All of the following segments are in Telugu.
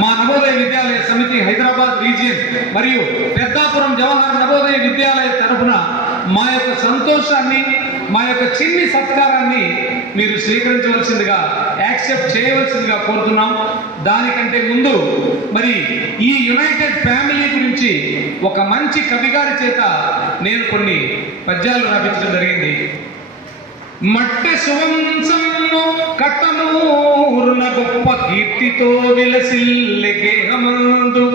మా నవోదయ విద్యాలయ సమితి హైదరాబాద్ రీజియన్ మరియు పెద్దాపురం జవహర్ నవోదయ విద్యాలయ తరఫున మా యొక్క సంతోషాన్ని, మా యొక్క చిన్ని సత్కారాన్ని మీరు స్వీకరించవలసిందిగా, యాక్సెప్ట్ చేయవలసిందిగా కోరుతున్నాం. దానికంటే ముందు మరి ఈ యునైటెడ్ ఫ్యామిలీ గురించి ఒక మంచి కవిగారి చేత నేను కొన్ని పద్యాలు రాపించడం జరిగింది. మట్టె సువంశము కట్టనూరున గొప్ప కీర్తితో విలసిల్లె గేహమందు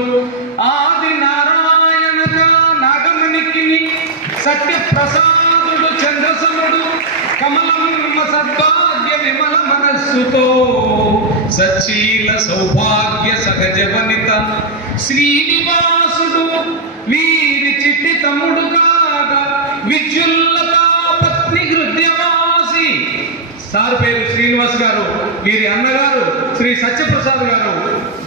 ఆది నారాయణగా నాగమణికి సత్యప్రసాదుడు చంద్రసముడు కమలమ్మ సద్భాగ్య విమల మనస్సుతో సచీల సౌభాగ్య సహజ వనిత శ్రీనివాసుడు వీరి చిట్టి తమ్ముడు కాగా విద్యుల్లత పత్ని హృదయవాసి. సార్ పేరు శ్రీనివాస్ గారు, వీరి అన్నగారు శ్రీ సత్యప్రసాద్ గారు,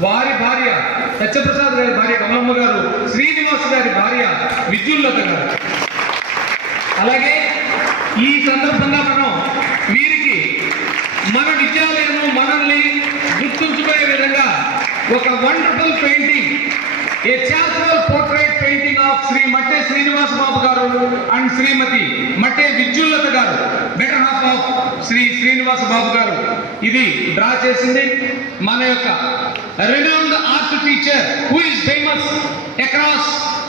వారి భార్య సత్యప్రసాద్ గారి భార్య కమలమ్మ గారు, శ్రీనివాస్ గారి భార్య విద్యుల్లత గారు. అలాగే ఈ సందర్భంగా మనం వీరికి మన విద్యాలయము మనల్ని గుర్తుంచుకునే విధంగా ఒక wonderful painting, a charcoal portrait painting of Shri Matte Srinivas Babu గారు అండ్ శ్రీమతి మట్టె విద్యుల్లత గారు, better half of Shri Srinivas Babu గారు, ఇది డ్రా చేసింది మన యొక్క renowned art teacher who is famous across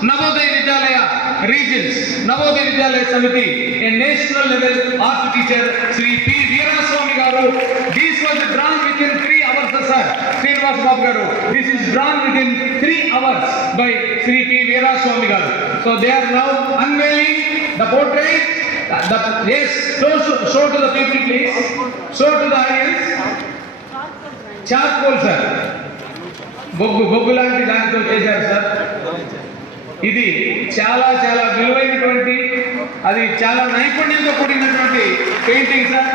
Navodaya Vidyalaya regions, Navodaya Vidyalaya Samiti, a national level art teacher, Sri P. Veeraswamy garu. This was drawn within 3 hours, sir. Srinivas Babu garu. This is drawn within 3 hours by Sri P. Veeraswamy garu. So they are now unveiling the portrait. Yes, show to the people, please. Show to the audience. Charcoal, sir. బొగ్గు లాంటి దానితో చేశారు సార్. ఇది చాలా చాలా విలువైనటువంటి, అది చాలా నైపుణ్యంతో కూడినటువంటి పెయింటింగ్ సార్.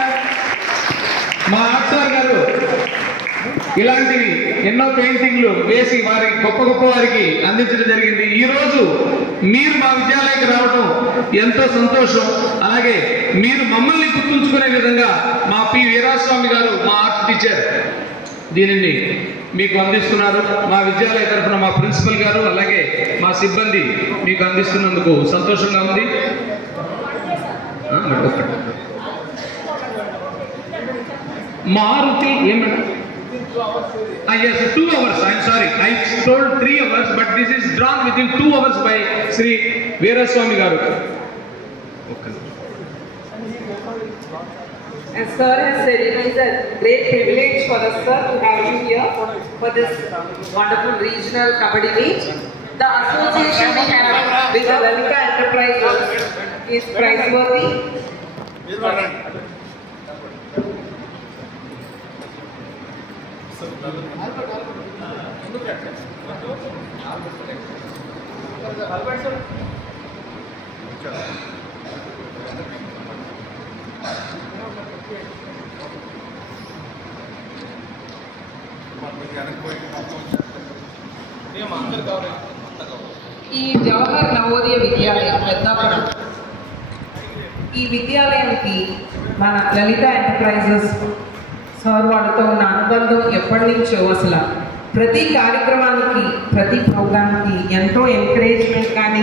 మా ఆర్ట్ సార్ గారు ఇలాంటివి ఎన్నో పెయింటింగ్లు వేసి వారి గొప్ప వారికి అందించడం జరిగింది. ఈరోజు మీరు మా విద్యాలయానికి రావడం ఎంతో సంతోషం. అలాగే మీరు మమ్మల్ని గుర్తుంచుకునే విధంగా మా పి వీరాస్వామి గారు, మా ఆర్ట్ టీచర్, దీనిని మీకు అందిస్తున్నారు. మా విద్యాలయ తరఫున మా ప్రిన్సిపల్ గారు అలాగే మా సిబ్బంది మీకు అందిస్తున్నందుకు సంతోషంగా ఉంది. మారుతి ఏమన్నా? Yes, 2 hours. I'm sorry. I told 3 hours, but this is drawn within 2 hours by Sri Veeraswamy garu. Okay. As sir has said, it is a great privilege for us, sir, to have you here for this wonderful regional kabaddi meet. The association we have with the Lalita Enterprises is praiseworthy. ఈ జవహర్ నవోదయ విద్యాలయం పెద్దాపురం, ఈ విద్యాలయానికి మన లలిత ఎంటర్ప్రైజెస్ సార్ వాళ్ళతో ఉన్న అనుబంధం ఎప్పటి నుంచో, అసలు ప్రతి కార్యక్రమానికి ప్రతి ప్రోగ్రామ్కి ఎంతో ఎంకరేజ్మెంట్ కానీ